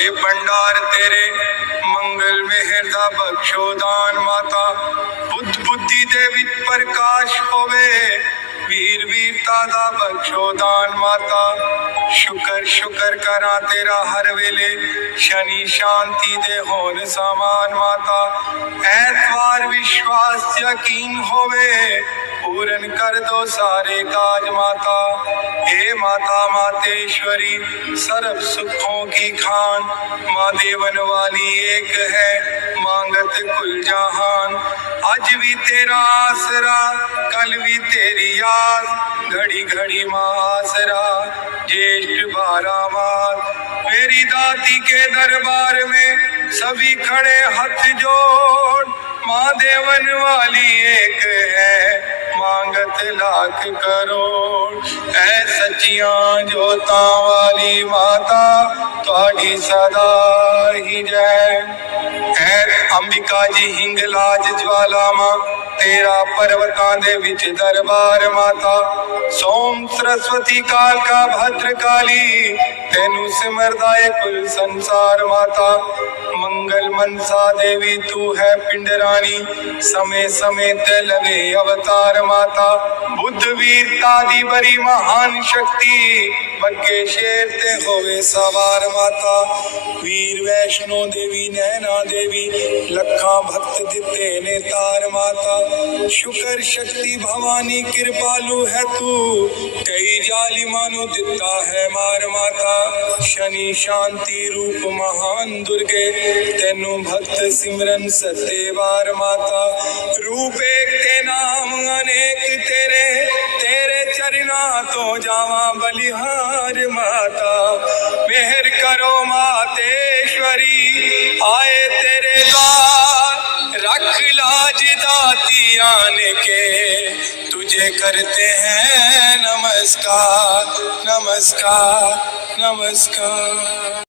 भरे भंडार तेरे मंगल मेहर दा बख्शो दान माता। बुद्ध बुद्धि दे विच प्रकाश होवे वीर वीरता दा बख्शो दान माता। शुकर शुकर करा तेरा हर वेले शनि शांति दे होन सामान माता। ऐतवार विश्वास यकीन होवे पूरन कर दो सारे काज माता। हे माता मातेश्वरी सर्व सुखों की खान, माँ देवन वाली एक है मांगत कुल जहान। आज भी तेरा आसरा कल भी तेरी याद, घड़ी घड़ी माँ आसरा ज्येष्ठ 12 मास। मेरी दाती के दरबार में सभी खड़े हाथ जोड़, माँ देवन वाली एक है मांगत लाख करोड़। ऐ सच्चियां जोतां वाली माता तुहाडी सदा ही जय। ऐ अंबिका जी हिंगलाज ज्वाला मां तेरा पर्वतां दे विच दरबार माता। सोम सरस्वती कालका भद्रकाली तेनू सिमरदा है कुल संसार माता। मंगल मनसा देवी तू है पिंडरानी, समय समय ते लगे अवतार माता। बुद्ध वीरता दी बड़ी महान शक्ति, बग्गे शेर ते होवे सवार माता। वीर वैष्णो देवी नैना देवी लखा भक्त दिते ने तार माता। शुकर शक्ति भवानी कृपालु है तू, कई जालिमां नू दिता है मार माता। शनि शांति रूप महान दुर्गे तेनू भक्त सिमरन सते वार माता। रूप एक ते नाम अनेक तेरे, तेरे चरना तो जावा बलिहार माता। मेहर करो मातेश्वरी आए तेरे द्वार, रख लाज दाती आने के तुझे करते हैं नमस्कार नमस्कार नमस्कार।